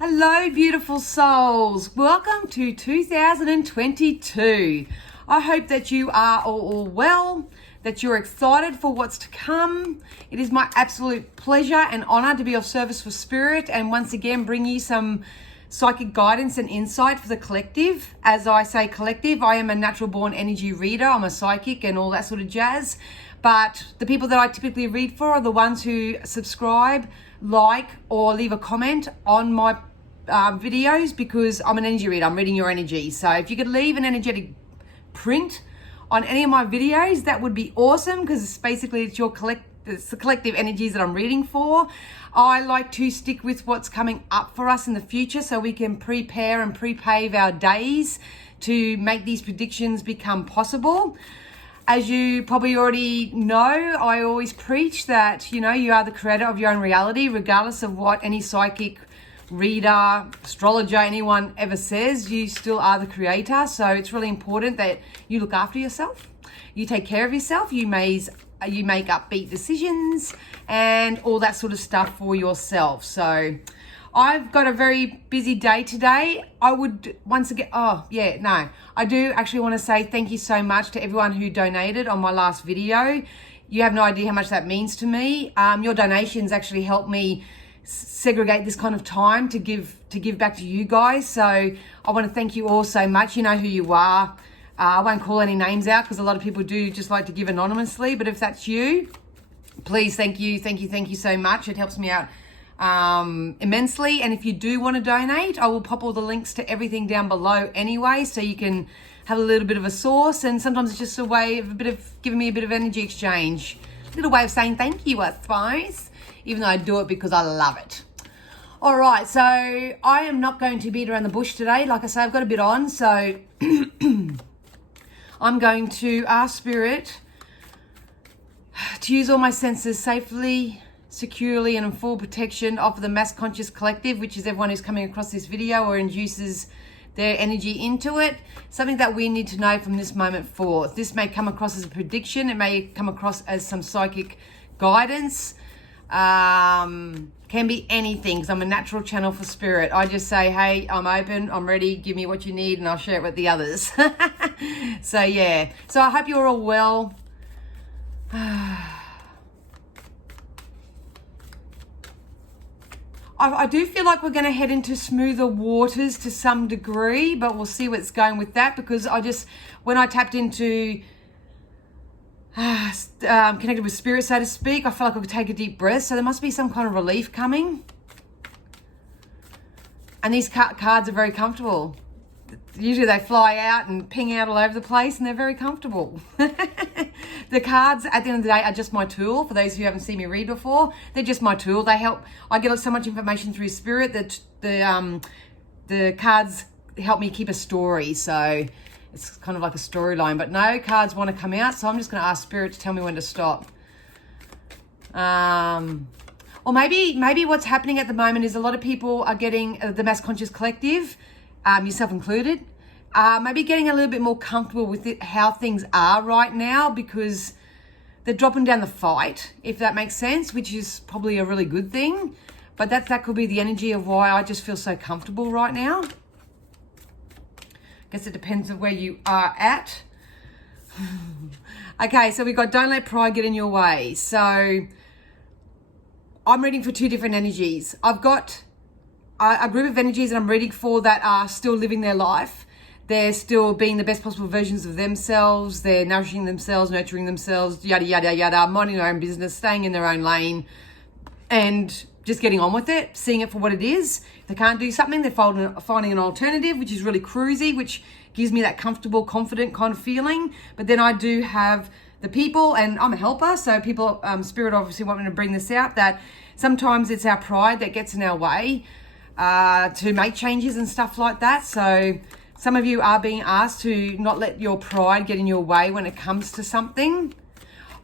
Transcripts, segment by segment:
Hello, beautiful souls. Welcome to 2022. I hope that you are all well, that you're excited for what's to come. It is my absolute pleasure and honor to be of service for Spirit and once again bring you some psychic guidance and insight for the collective. As I say collective, I am a natural born energy reader. I'm a psychic and all that sort of jazz. But the people that I typically read for are the ones who subscribe, like, or leave a comment on my videos, because I'm an energy reader. I'm reading your energy. So if you could leave an energetic print on any of my videos, that would be awesome, because it's the collective energies that I'm reading for. I like to stick with what's coming up for us in the future so we can prepare and pre-pave our days to make these predictions become possible. As you probably already know, I always preach that, you are the creator of your own reality, regardless of what any psychic reader, astrologer, anyone ever says. You still are the creator. So it's really important that you look after yourself, you take care of yourself, you make upbeat decisions and all that sort of stuff for yourself. So I've got a very busy day today. I would once again, I do actually want to say thank you so much to everyone who donated on my last video. You have no idea how much that means to me. Your donations actually help me segregate this kind of time to give back to you guys. So I want to thank you all so much. You know who you are. I won't call any names out because a lot of people do just like to give anonymously, but if that's you, please, thank you so much. It helps me out immensely. And if you do want to donate, I will pop all the links to everything down below anyway, so you can have a little bit of a source. And sometimes it's just a way of giving me a bit of energy exchange, a little way of saying thank you, I suppose, even though I do it because I love it. All right, so I am not going to beat around the bush today. Like I say, I've got a bit on, so I'm going to ask Spirit to use all my senses safely, securely, and in full protection of the mass conscious collective, which is everyone who's coming across this video or induces their energy into it. Something that we need to know from this moment forth. This may come across as a prediction. It may come across as some psychic guidance. Can be anything, because I'm a natural channel for Spirit. I just say, hey, I'm open, I'm ready, give me what you need, and I'll share it with the others. So yeah, so I hope you're all well. I do feel like we're going to head into smoother waters to some degree, but we'll see what's going with that, because when I tapped into connected with Spirit, so to speak, I felt like I could take a deep breath. So there must be some kind of relief coming. And these cards are very comfortable. Usually they fly out and ping out all over the place, and they're very comfortable. The cards, at the end of the day, are just my tool. For those who haven't seen me read before, they're just my tool. They help. I get so much information through Spirit that the cards help me keep a story. So it's kind of like a storyline, but no cards want to come out, so I'm just going to ask Spirit to tell me when to stop. Or maybe what's happening at the moment is a lot of people are getting the mass conscious collective, yourself included, maybe getting a little bit more comfortable with how things are right now, because they're dropping down the fight, if that makes sense, which is probably a really good thing. But that could be the energy of why I just feel so comfortable right now. Guess it depends on where you are at. Okay, so we've got don't let pride get in your way. So I'm reading for two different energies. I've got a group of energies that I'm reading for that are still living their life. They're still being the best possible versions of themselves. They're nourishing themselves, nurturing themselves, yada, yada, yada, minding their own business, staying in their own lane, and just getting on with it, seeing it for what it is. If they can't do something, they're finding an alternative, which is really cruisy, which gives me that comfortable, confident kind of feeling. But then I do have the people, and I'm a helper, so people, Spirit obviously want me to bring this out, that sometimes it's our pride that gets in our way to make changes and stuff like that. So some of you are being asked to not let your pride get in your way when it comes to something.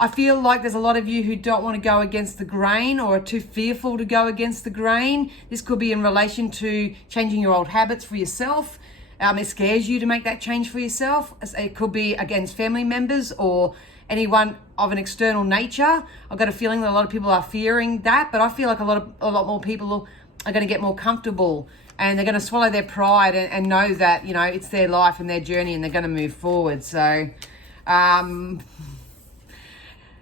I feel like there's a lot of you who don't want to go against the grain or are too fearful to go against the grain. This could be in relation to changing your old habits for yourself. It scares you to make that change for yourself. It could be against family members or anyone of an external nature. I've got a feeling that a lot of people are fearing that, but I feel like a lot more people are going to get more comfortable, and they're going to swallow their pride and know that, you know, it's their life and their journey, and they're going to move forward. So,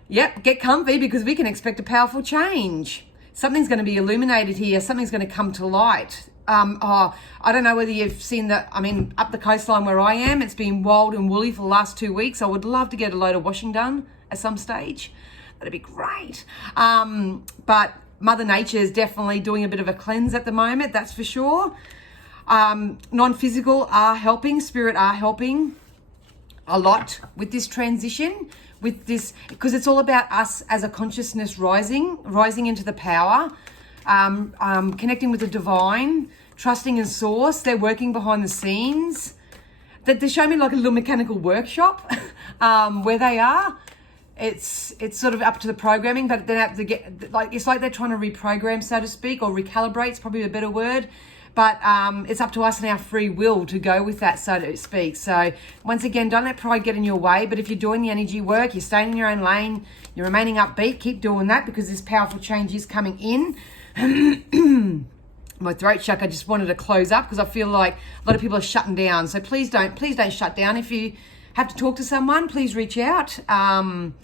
yep, get comfy, because we can expect a powerful change. Something's going to be illuminated here. Something's going to come to light. I don't know whether you've seen that. I mean, up the coastline where I am, it's been wild and woolly for the last 2 weeks. I would love to get a load of washing done at some stage. That'd be great. But Mother Nature is definitely doing a bit of a cleanse at the moment, that's for sure. Non-physical are helping, spirit are helping a lot with this transition, with this, because it's all about us as a consciousness rising into the power, connecting with the divine, trusting in source. They're working behind the scenes. That they show me like a little mechanical workshop where they are. It's sort of up to the programming, but then have to get, like, it's like they're trying to reprogram, so to speak, or recalibrate. It's probably a better word. But it's up to us and our free will to go with that, so to speak. So once again, don't let pride get in your way. But if you're doing the energy work, you're staying in your own lane, you're remaining upbeat, keep doing that, because this powerful change is coming in. My throat chakra just wanted to close up because I feel like a lot of people are shutting down. So please don't shut down. If you have to talk to someone, please reach out and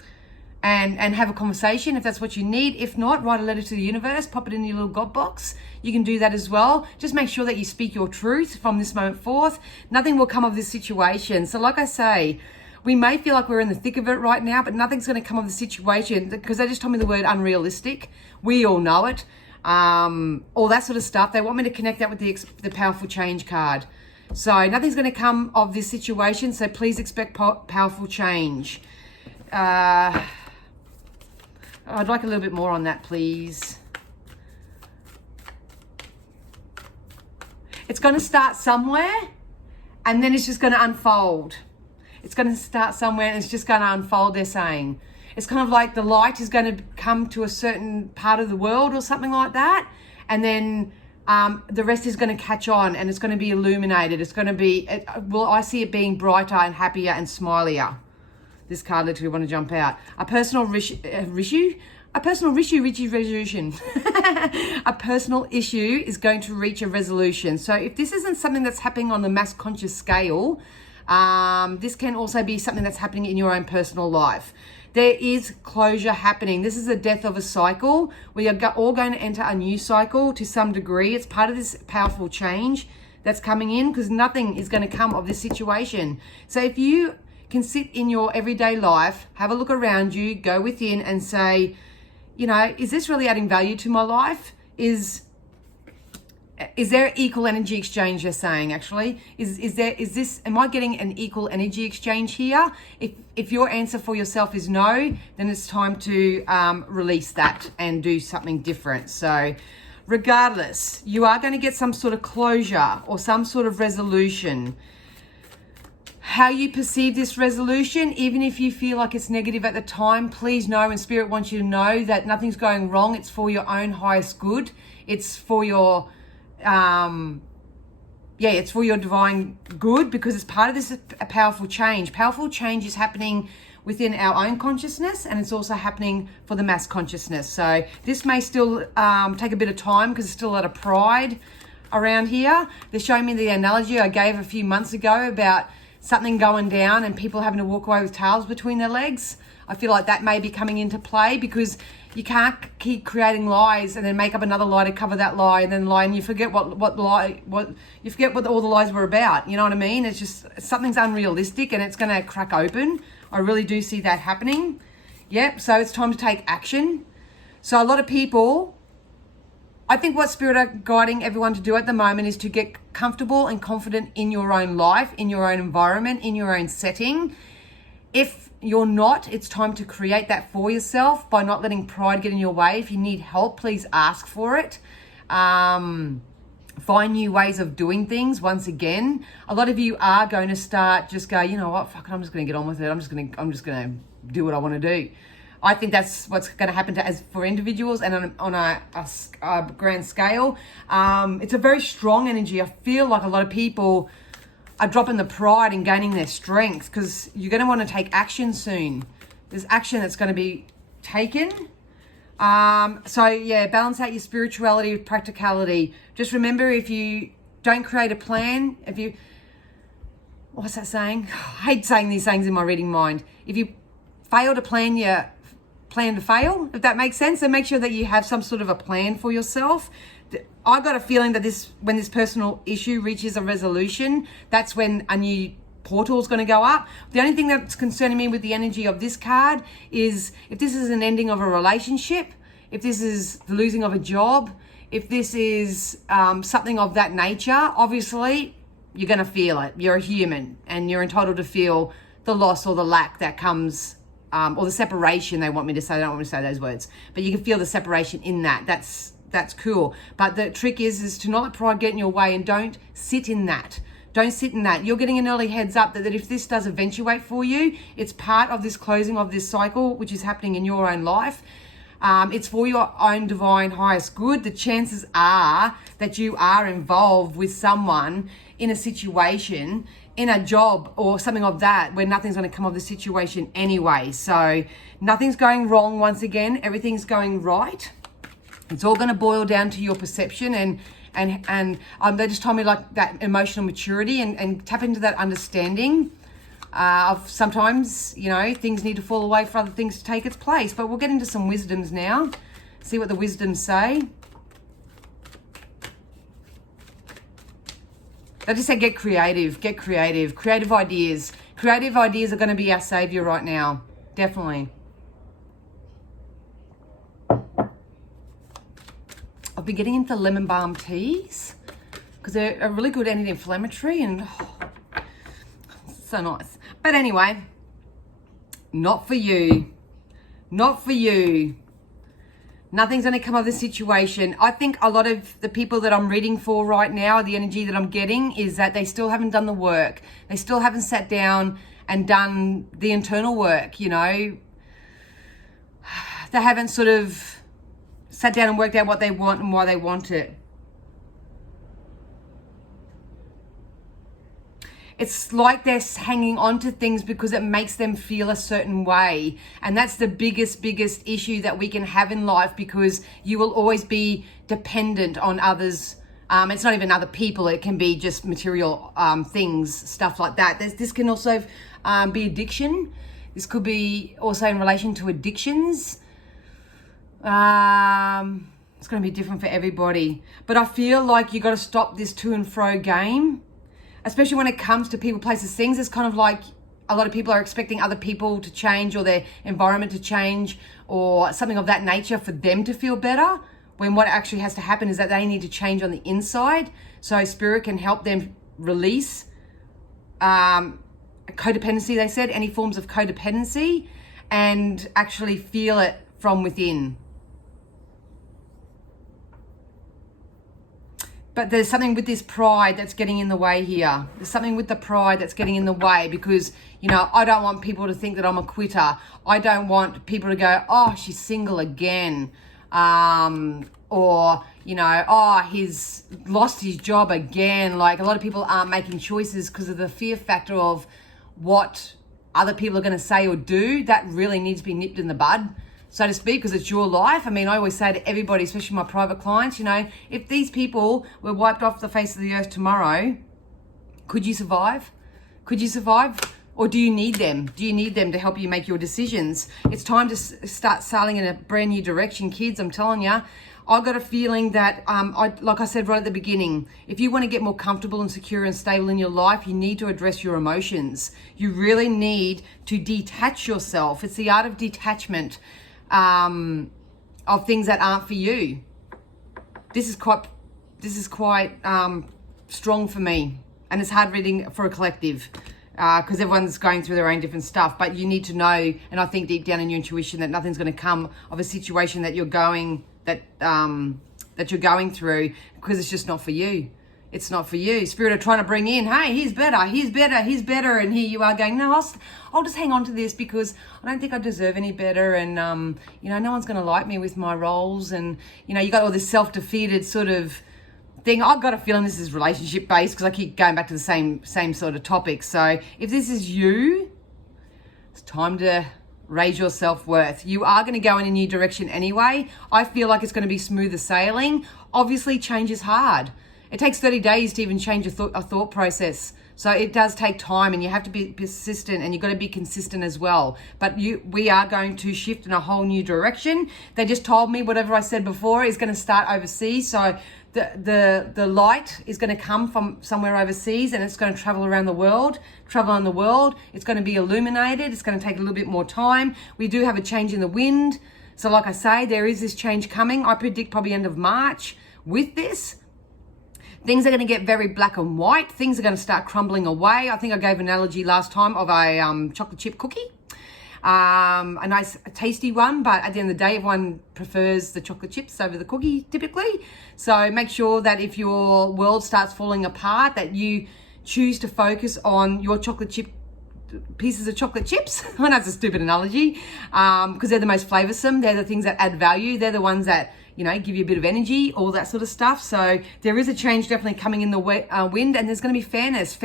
have a conversation if that's what you need. If not, write a letter to the universe, pop it in your little God box. You can do that as well. Just make sure that you speak your truth from this moment forth. Nothing will come of this situation. So like I say, we may feel like we're in the thick of it right now, but nothing's going to come of the situation, because they just told me the word unrealistic. We all know it. All that sort of stuff. They want me to connect that with the powerful change card. So nothing's going to come of this situation. So please expect powerful change. I'd like a little bit more on that, please. It's going to start somewhere, and then it's just going to unfold. It's going to start somewhere, and it's just going to unfold, they're saying. It's kind of like the light is going to come to a certain part of the world or something like that, and then the rest is going to catch on, and it's going to be illuminated. It's going to be, I see it being brighter and happier and smilier. This card literally want to jump out. A personal resolution. A personal issue is going to reach a resolution. So if this isn't something that's happening on the mass conscious scale, this can also be something that's happening in your own personal life. There is closure happening. This is the death of a cycle. We are all going to enter a new cycle to some degree. It's part of this powerful change that's coming in, because nothing is going to come of this situation. So if you can sit in your everyday life, have a look around you, go within and say, you know, is this really adding value to my life? Is there equal energy exchange, you're saying, actually? Am I getting an equal energy exchange here? If your answer for yourself is no, then it's time to release that and do something different. So regardless, you are going to get some sort of closure or some sort of resolution. How you perceive this resolution, even if you feel like it's negative at the time, please know, and Spirit wants you to know, that nothing's going wrong. It's for your own highest good. It's for your, it's for your divine good, because it's part of this a powerful change. Powerful change is happening within our own consciousness, and it's also happening for the mass consciousness. So this may still take a bit of time, because there's still a lot of pride around here. They're showing me the analogy I gave a few months ago about something going down and people having to walk away with tails between their legs. I feel like that may be coming into play, because you can't keep creating lies and then make up another lie to cover that lie, and then lie, and you forget what you forget what all the lies were about. You know what I mean? It's just, something's unrealistic and it's going to crack open. I really do see that happening. Yep. So it's time to take action. So a lot of people, I think what Spirit are guiding everyone to do at the moment is to get comfortable and confident in your own life, in your own environment, in your own setting. If you're not, it's time to create that for yourself by not letting pride get in your way. If you need help, please ask for it. Find new ways of doing things. Once again, a lot of you are going to start just go, you know what, fuck it, I'm just going to get on with it. I'm just going to do what I want to do. I think that's what's going to happen as for individuals and on a grand scale. It's a very strong energy. I feel like a lot of people are dropping the pride and gaining their strength, because you're going to want to take action soon. There's action that's going to be taken. So yeah, balance out your spirituality with practicality. Just remember, if you don't create a plan, what's that saying? I hate saying these things in my reading mind. If you fail to plan, you plan to fail, if that makes sense. So make sure that you have some sort of a plan for yourself. I got a feeling that when this personal issue reaches a resolution, that's when a new portal is going to go up. The only thing that's concerning me with the energy of this card is if this is an ending of a relationship, if this is the losing of a job, if this is something of that nature, obviously you're going to feel it. You're a human and you're entitled to feel the loss or the lack that comes, or the separation, they want me to say. They don't want me to say those words, but you can feel the separation in that. That's cool. But the trick is to not let pride get in your way, and don't sit in that. Don't sit in that. You're getting an early heads up that if this does eventuate for you, it's part of this closing of this cycle, which is happening in your own life. It's for your own divine highest good. The chances are that you are involved with someone in a situation, in a job or something of that, where nothing's going to come of the situation anyway. So nothing's going wrong once again. Everything's going right. It's all going to boil down to your perception, and they just told me like that emotional maturity and tap into that understanding of sometimes, things need to fall away for other things to take its place. But we'll get into some wisdoms now. See what the wisdoms say. They just say get creative, get creative. Creative ideas. Creative ideas are going to be our savior right now. Definitely. I've been getting into lemon balm teas because they're a really good anti-inflammatory and so nice. But anyway, not for you. Not for you. Nothing's going to come of the situation. I think a lot of the people that I'm reading for right now, the energy that I'm getting is that they still haven't done the work. They still haven't sat down and done the internal work, They haven't sort of sat down and worked out what they want and why they want it. It's like they're hanging on to things because it makes them feel a certain way. And that's the biggest issue that we can have in life, because you will always be dependent on others. It's not even other people. It can be just material things, stuff like that. This can also be addiction. This could be also in relation to addictions. It's going to be different for everybody. But I feel like you got to stop this to and fro game. Especially when it comes to people, places, things. It's kind of like a lot of people are expecting other people to change or their environment to change or something of that nature for them to feel better, when what actually has to happen is that they need to change on the inside. So Spirit can help them release codependency, they said, any forms of codependency, and actually feel it from within. But there's something with this pride that's getting in the way here. There's something with the pride that's getting in the way because, I don't want people to think that I'm a quitter. I don't want people to go, oh, she's single again. Or, he's lost his job again. Like, a lot of people aren't making choices because of the fear factor of what other people are going to say or do. That really needs to be nipped in the bud, so to speak, because it's your life. I mean, I always say to everybody, especially my private clients, if these people were wiped off the face of the earth tomorrow, could you survive? Could you survive? Or do you need them? Do you need them to help you make your decisions? It's time to start sailing in a brand new direction, kids. I'm telling you. I've got a feeling that, like I said right at the beginning, if you want to get more comfortable and secure and stable in your life, you need to address your emotions. You really need to detach yourself. It's the art of detachment. Of things that aren't for you. This is quite strong for me, and it's hard reading for a collective because everyone's going through their own different stuff. But you need to know, and I think deep down in your intuition, that nothing's going to come of a situation that you're going through, because it's just not for you. It's not for you. Spirit are trying to bring in, hey, he's better, and here you are going, no, I'll just hang on to this because I don't think I deserve any better, and no one's going to like me with my roles, and you got all this self-defeated sort of thing. I've got a feeling this is relationship based because I keep going back to the same sort of topic. So if this is you, it's time to raise your self-worth. You are going to go in a new direction anyway. I feel like it's going to be smoother sailing. Obviously, change is hard. It takes 30 days to even change a thought process. So it does take time, and you have to be persistent, and you've got to be consistent as well. But we are going to shift in a whole new direction. They just told me whatever I said before is going to start overseas. So the light is going to come from somewhere overseas, and it's going to travel around the world. It's going to be illuminated. It's going to take a little bit more time. We do have a change in the wind. So like I say, there is this change coming. I predict probably end of March with this. Things are going to get very black and white. Things are going to start crumbling away. I think I gave an analogy last time of a chocolate chip cookie. A nice tasty one, but at the end of the day, everyone prefers the chocolate chips over the cookie typically. So make sure that if your world starts falling apart, that you choose to focus on your pieces of chocolate chips. I know it's a stupid analogy, because they're the most flavoursome. They're the things that add value. They're the ones that, give you a bit of energy, all that sort of stuff. So there is a change definitely coming in the wind, and there's going to be fairness.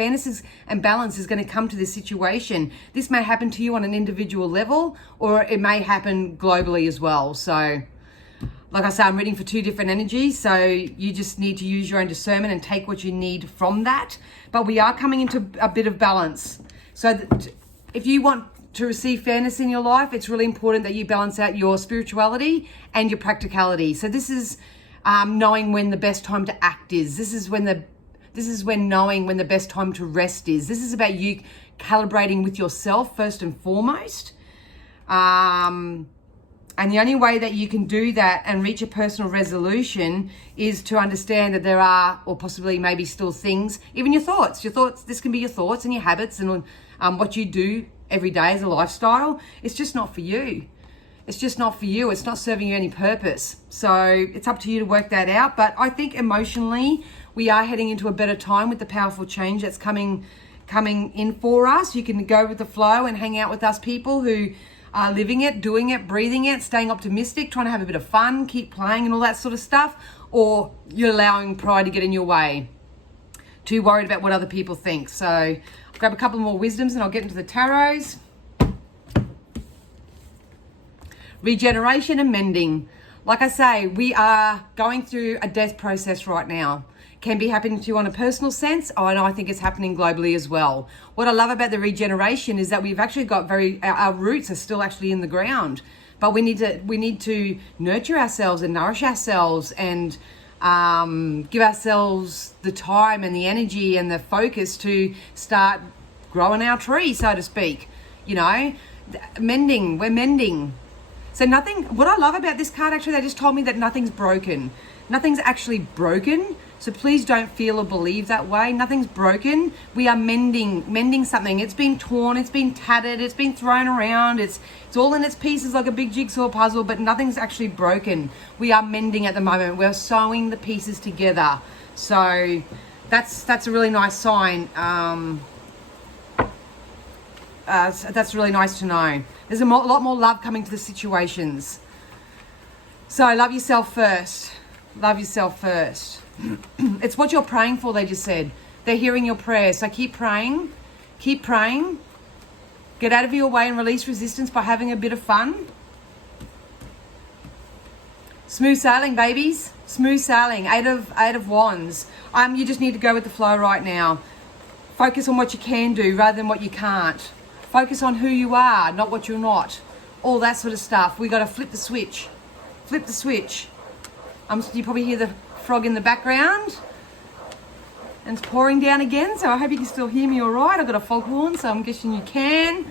And balance is going to come to this situation. This may happen to you on an individual level, or it may happen globally as well. So like I say, I'm reading for two different energies. So you just need to use your own discernment and take what you need from that. But we are coming into a bit of balance. So if you want to receive fairness in your life, it's really important that you balance out your spirituality and your practicality. So this is knowing when the best time to act is. This is when knowing when the best time to rest is. This is about you calibrating with yourself first and foremost. And the only way that you can do that and reach a personal resolution is to understand that there are, or possibly maybe still things, even your thoughts, this can be your thoughts and your habits and what you do every day as a lifestyle. It's just not for you. It's not serving you any purpose. So it's up to you to work that out. But I think emotionally, we are heading into a better time with the powerful change that's coming in for us. You can go with the flow and hang out with us people who are living it, doing it, breathing it, staying optimistic, trying to have a bit of fun, keep playing and all that sort of stuff. Or you're allowing pride to get in your way, too worried about what other people think. So I'll grab a couple more wisdoms and I'll get into the tarots. Regeneration and mending. Like I say, we are going through a death process right now. Can be happening to you on a personal sense. Oh, and I think it's happening globally as well. What I love about the regeneration is that we've actually got our roots are still actually in the ground, but we need to nurture ourselves and nourish ourselves and give ourselves the time and the energy and the focus to start growing our tree, so to speak. We're mending. So what I love about this card, actually, they just told me that nothing's broken. Nothing's actually broken. So please don't feel or believe that way. Nothing's broken. We are mending something. It's been torn, it's been tattered, it's been thrown around. It's all in its pieces like a big jigsaw puzzle, but nothing's actually broken. We are mending at the moment. We're sewing the pieces together. So that's a really nice sign. That's really nice to know. There's a lot more love coming to the situations. So love yourself first. Love yourself first. It's what you're praying for, they just said. They're hearing your prayers. So keep praying. Keep praying. Get out of your way and release resistance by having a bit of fun. Smooth sailing, babies. Smooth sailing. Eight of Wands. You just need to go with the flow right now. Focus on what you can do rather than what you can't. Focus on who you are, not what you're not. All that sort of stuff. We got to flip the switch. Flip the switch. You probably hear the frog in the background. And it's pouring down again, so I hope you can still hear me all right. I've got a foghorn, so I'm guessing you can.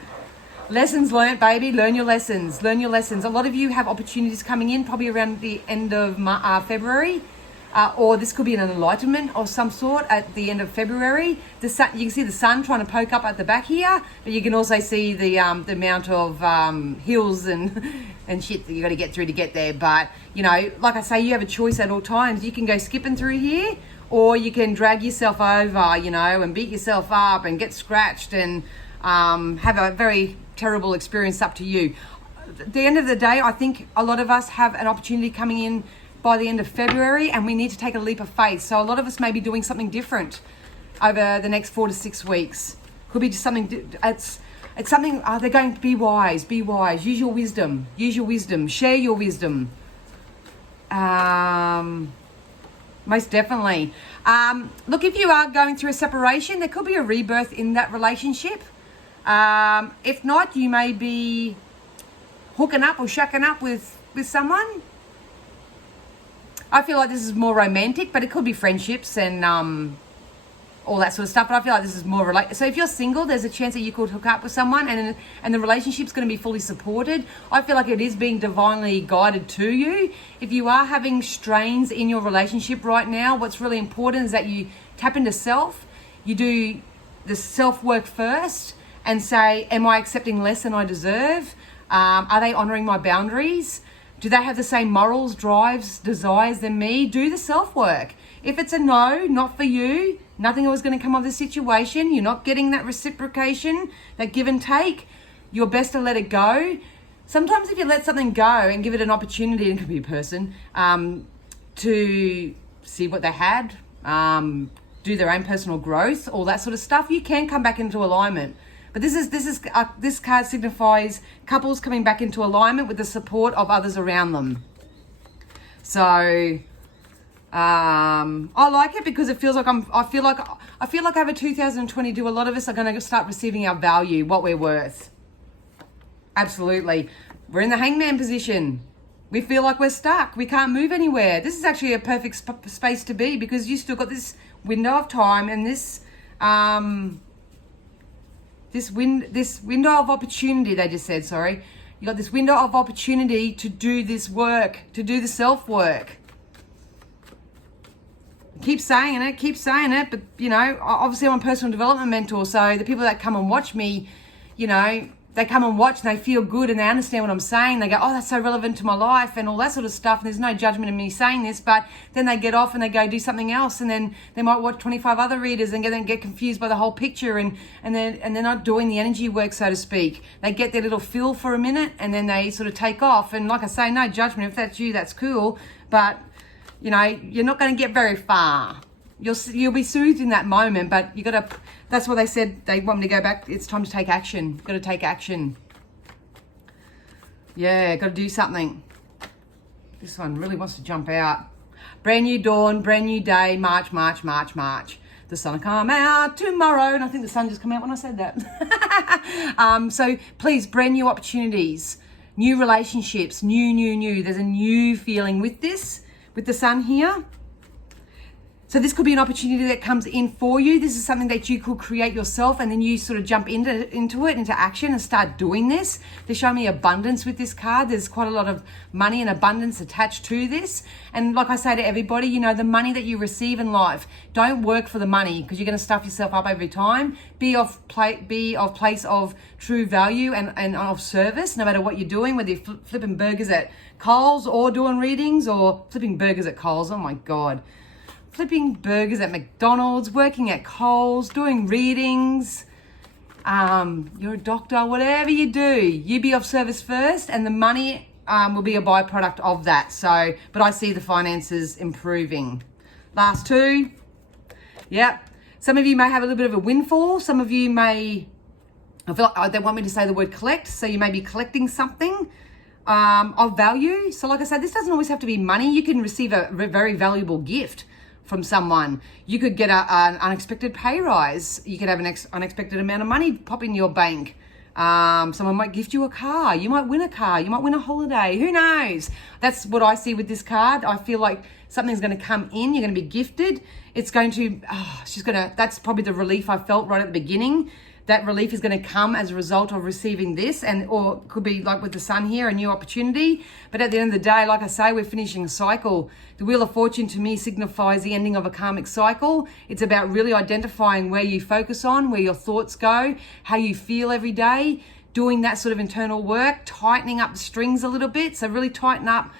Lessons learnt, baby. Learn your lessons. Learn your lessons. A lot of you have opportunities coming in, probably around the end of February. Or this could be an enlightenment of some sort at the end of February. You can see the sun trying to poke up at the back here, but you can also see the amount of hills and shit that you got to get through to get there. But like I say, you have a choice at all times. You can go skipping through here, or you can drag yourself over, and beat yourself up and get scratched and have a very terrible experience. Up to you. At the end of the day, I think a lot of us have an opportunity coming in by the end of February, and we need to take a leap of faith. So a lot of us may be doing something different over the next 4 to 6 weeks. Could be just something. It's something, they're going to be wise, use your wisdom, share your wisdom. Most definitely. Look, if you are going through a separation, there could be a rebirth in that relationship. If not, you may be hooking up or shucking up with someone. I feel like this is more romantic, but it could be friendships and all that sort of stuff. But I feel like this is more related. So if you're single, there's a chance that you could hook up with someone and the relationship's going to be fully supported. I feel like it is being divinely guided to you. If you are having strains in your relationship right now, what's really important is that you tap into self. You do the self-work first and say, am I accepting less than I deserve? Are they honoring my boundaries? Do they have the same morals, drives, desires than me? Do the self-work. If it's a no, not for you, nothing was going to come of the situation, you're not getting that reciprocation, that give and take, you're best to let it go. Sometimes if you let something go and give it an opportunity, and it could be a person, to see what they had, do their own personal growth, all that sort of stuff, you can come back into alignment. But this card signifies couples coming back into alignment with the support of others around them. So I like it because it feels like I feel like over 2022, a lot of us are going to start receiving our value, what we're worth. Absolutely. We're in the hangman position. We feel like we're stuck. We can't move anywhere. This is actually a perfect space to be because you still got this window of time and this window of opportunity, they just said, sorry. You got this window of opportunity to do this work, to do the self-work. Keep saying it, but, you know, obviously I'm a personal development mentor, so the people that come and watch me, you know, they come and watch and they feel good and they understand what I'm saying. They go, oh, that's so relevant to my life and all that sort of stuff. And there's no judgment in me saying this, but then they get off and they go do something else. And then they might watch 25 other readers and then get confused by the whole picture. And they're not doing the energy work, so to speak. They get their little feel for a minute and then they sort of take off. And like I say, no judgment. If that's you, that's cool. But, you know, you're not going to get very far. You'll be soothed in that moment, but you got to, that's what they said. They want me to go back. It's time to take action. Got to take action. Yeah, got to do something. This one really wants to jump out. Brand new dawn, brand new day, March. The sun will come out tomorrow. And I think the sun just came out when I said that. So please, brand new opportunities, new relationships, new. There's a new feeling with this, with the sun here. So this could be an opportunity that comes in for you. This is something that you could create yourself and then you sort of jump into action and start doing this. They show me abundance with this card. There's quite a lot of money and abundance attached to this. And like I say to everybody, you know, the money that you receive in life, don't work for the money because you're going to stuff yourself up every time. Be of place of true value and of service, no matter what you're doing, whether you're flipping burgers at Coles or doing readings or flipping burgers at Coles. Oh my God. Flipping burgers at McDonald's, working at Coles, doing readings, you're a doctor, whatever you do, you be of service first and the money will be a byproduct of that. So, but I see the finances improving. Last two. Yep. Some of you may have a little bit of a windfall. Some of you may, I feel like they want me to say the word collect. So you may be collecting something of value. So like I said, this doesn't always have to be money. You can receive a very valuable gift from someone. You could get an unexpected pay rise. You could have an unexpected amount of money pop in your bank. Someone might gift you a car. You might win a car. You might win a holiday. Who knows? That's what I see with this card. I feel like something's going to come in. You're going to be gifted. It's going to, that's probably the relief I felt right at the beginning. That relief is going to come as a result of receiving this, or it could be like with the sun here, a new opportunity. But at the end of the day, like I say, we're finishing a cycle. The Wheel of Fortune to me signifies the ending of a karmic cycle. It's about really identifying where you focus on, where your thoughts go, how you feel every day, doing that sort of internal work, tightening up the strings a little bit. So really tighten up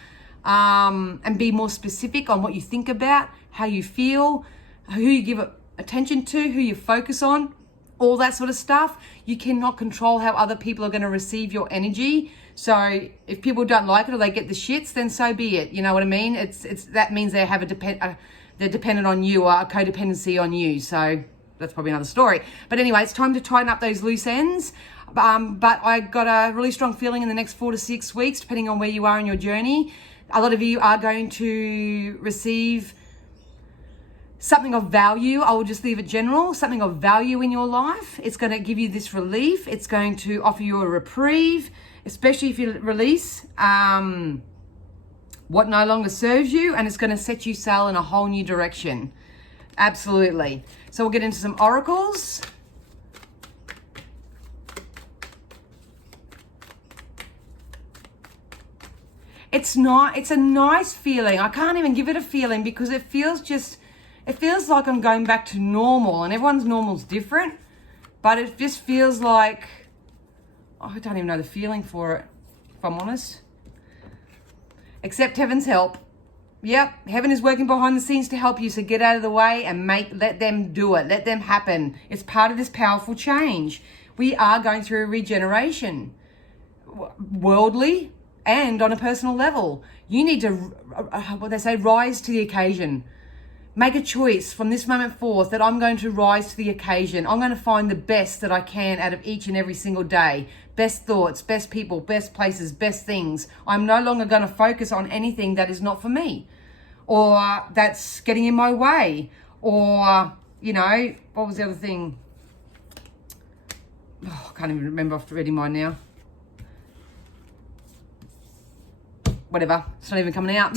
and be more specific on what you think about, how you feel, who you give attention to, who you focus on. All that sort of stuff. You cannot control how other people are going to receive your energy. So if people don't like it or they get the shits, then so be it. You know what I mean? It's that means they have they're dependent on you, or a codependency on you. So that's probably another story. But anyway, it's time to tighten up those loose ends. But I got a really strong feeling in the next 4 to 6 weeks, depending on where you are in your journey, a lot of you are going to receive something of value. I will just leave it general, something of value in your life. It's going to give you this relief. It's going to offer you a reprieve, especially if you release what no longer serves you, and it's going to set you sail in a whole new direction. Absolutely. So we'll get into some oracles. It's a nice feeling. I can't even give it a feeling because it feels like I'm going back to normal, and everyone's normal's different, but it just feels like, I don't even know the feeling for it, if I'm honest. Accept heaven's help. Yep, heaven is working behind the scenes to help you, so get out of the way and let them do it. Let them happen. It's part of this powerful change. We are going through a regeneration, worldly and on a personal level. You need to, what they say, rise to the occasion. Make a choice from this moment forth that I'm going to rise to the occasion. I'm going to find the best that I can out of each and every single day. Best thoughts, best people, best places, best things. I'm no longer going to focus on anything that is not for me, or that's getting in my way, or, what was the other thing? Oh, I can't even remember off reading mine now. Whatever, it's not even coming out.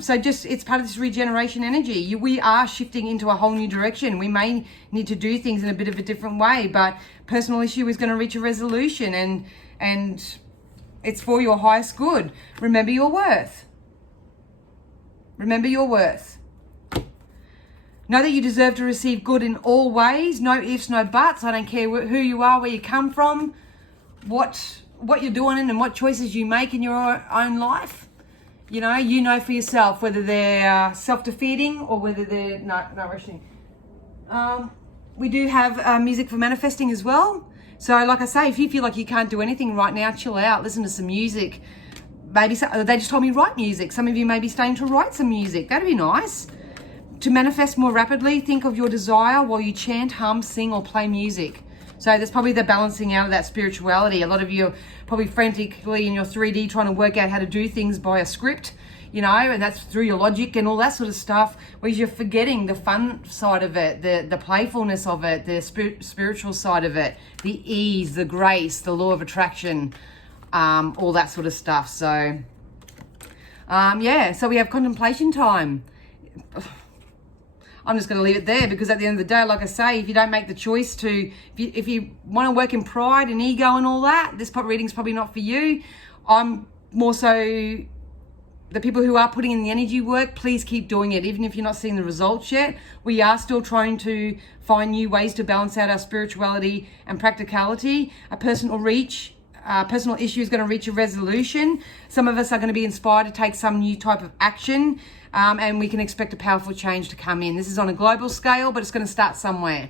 So just, it's part of this regeneration energy. We are shifting into a whole new direction. We may need to do things in a bit of a different way, but personal issue is going to reach a resolution, and it's for your highest good. Remember your worth. Remember your worth. Know that you deserve to receive good in all ways. No ifs, no buts. I don't care who you are, where you come from, what you're doing and what choices you make in your own life. You know for yourself whether they're self-defeating or whether they're nourishing. We do have music for manifesting as well. So like I say, if you feel like you can't do anything right now, chill out, listen to some music. Maybe they just told me write music. Some of you may be starting to write some music. That'd be nice. To manifest more rapidly, think of your desire while you chant, hum, sing, or play music. So that's probably the balancing out of that spirituality. A lot of you are probably frantically in your 3D trying to work out how to do things by a script, and that's through your logic and all that sort of stuff, whereas you're forgetting the fun side of it, the playfulness of it, the spiritual side of it, the ease, the grace, the law of attraction, all that sort of stuff. So, so we have contemplation time. I'm just going to leave it there because at the end of the day, like I say, if you don't make the choice to, if you want to work in pride and ego and all that, this reading's probably not for you. I'm more so the people who are putting in the energy work, please keep doing it. Even if you're not seeing the results yet, we are still trying to find new ways to balance out our spirituality and practicality. A personal issue is going to reach a resolution. Some of us are going to be inspired to take some new type of action. And we can expect a powerful change to come in. This is on a global scale, but it's going to start somewhere.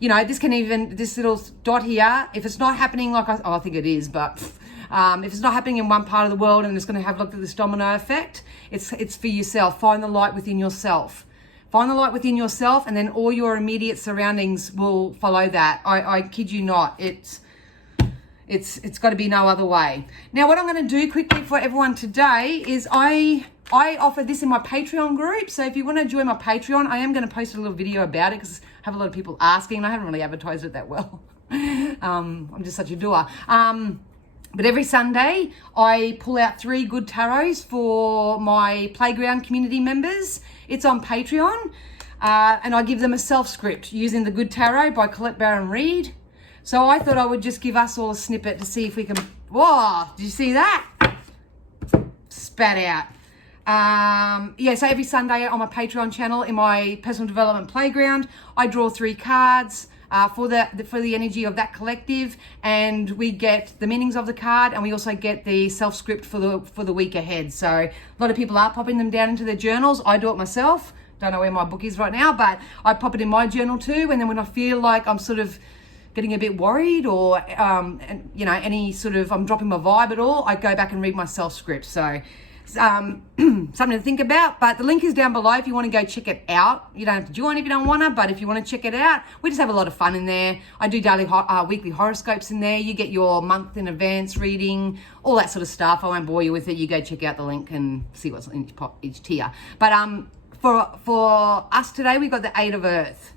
This little dot here, if it's not happening I think it is, but if it's not happening in one part of the world and it's going to have looked at this domino effect, it's for yourself. Find the light within yourself. Find the light within yourself, and then all your immediate surroundings will follow that. I kid you not. It's got to be no other way. Now, what I'm going to do quickly for everyone today is I offer this in my Patreon group. So if you want to join my Patreon, I am going to post a little video about it because I have a lot of people asking, and I haven't really advertised it that well. I'm just such a doer. But every Sunday, I pull out 3 good tarots for my playground community members. It's on Patreon. And I give them a self-script using the Good Tarot by Colette Baron Reid. So I thought I would just give us all a snippet to see if we can... Whoa, did you see that? Spat out. So every Sunday on my Patreon channel in my personal development playground, I draw 3 cards for the energy of that collective, and we get the meanings of the card, and we also get the self-script for the week ahead. So a lot of people are popping them down into their journals. I do it myself. Don't know where my book is right now, but I pop it in my journal too. And then when I feel like I'm sort of getting a bit worried or any sort of I'm dropping my vibe at all, I go back and read my self-script. So something to think about. But the link is down below if you want to go check it out. You don't have to join if you don't want to, but if you want to check it out, we just have a lot of fun in there. I do weekly horoscopes in there. You get your month in advance reading, all that sort of stuff. I won't bore you with it. You go check out the link and see what's in each tier. But for us today, we got the 8 of Earth.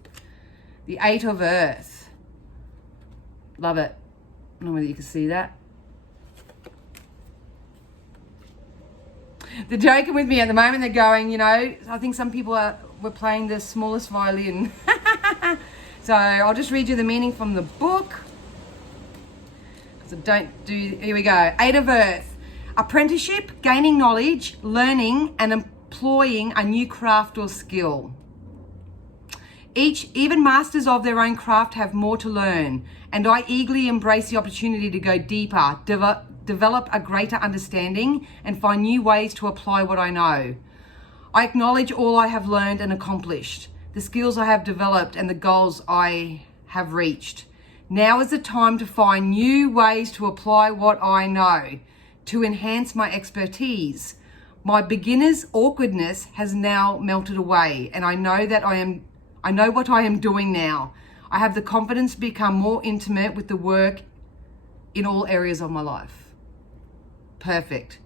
The 8 of Earth. Love it. I don't know whether you can see that. They're joking with me at the moment. They're going, you know, I think some people were playing the smallest violin. So I'll just read you the meaning from the book. So here we go. 8 of Earth. Apprenticeship, gaining knowledge, learning and employing a new craft or skill. Even masters of their own craft have more to learn, and I eagerly embrace the opportunity to go deeper, develop a greater understanding, and find new ways to apply what I know. I acknowledge all I have learned and accomplished, the skills I have developed, and the goals I have reached. Now is the time to find new ways to apply what I know, to enhance my expertise. My beginner's awkwardness has now melted away, and I know what I am doing now. I have the confidence to become more intimate with the work in all areas of my life. Perfect.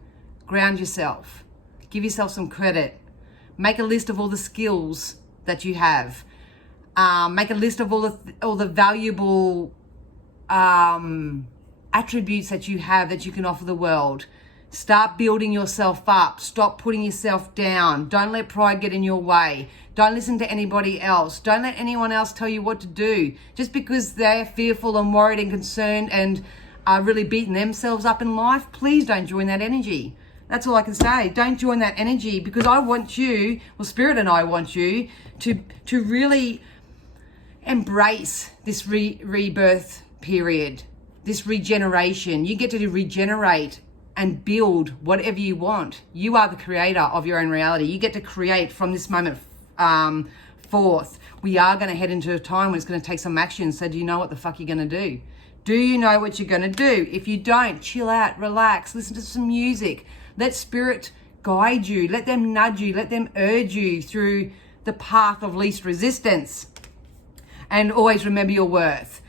Ground yourself. Give yourself some credit. Make a list of all the skills that you have. Make a list of all the valuable attributes that you have that you can offer the world. Start building yourself up. Stop putting yourself down. Don't let pride get in your way. Don't listen to anybody else. Don't let anyone else tell you what to do. Just because they're fearful and worried and concerned and are really beating themselves up in life, please don't join that energy. That's all I can say. Don't join that energy, because I want you, well, Spirit and I want you to really embrace this rebirth period, this regeneration. You get to regenerate and build whatever you want. You are the creator of your own reality. You get to create from this moment forth. We are going to head into a time when it's going to take some action. So do you know what the fuck you're going to do? Do you know what you're going to do? If you don't, chill out, relax, listen to some music. Let Spirit guide you. Let them nudge you. Let them urge you through the path of least resistance. And always remember your worth.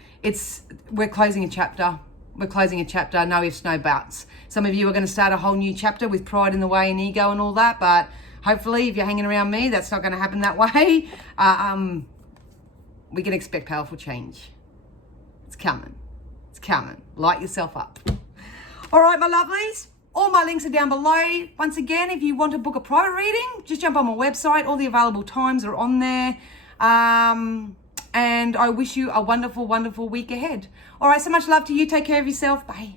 We're closing a chapter. We're closing a chapter, no ifs, no buts. Some of you are going to start a whole new chapter with pride in the way and ego and all that, but hopefully if you're hanging around me, that's not going to happen that way. We can expect powerful change. It's coming. It's coming. Light yourself up. All right, my lovelies. All my links are down below. Once again, if you want to book a private reading, just jump on my website. All the available times are on there. And I wish you a wonderful, wonderful week ahead. All right, so much love to you. Take care of yourself. Bye.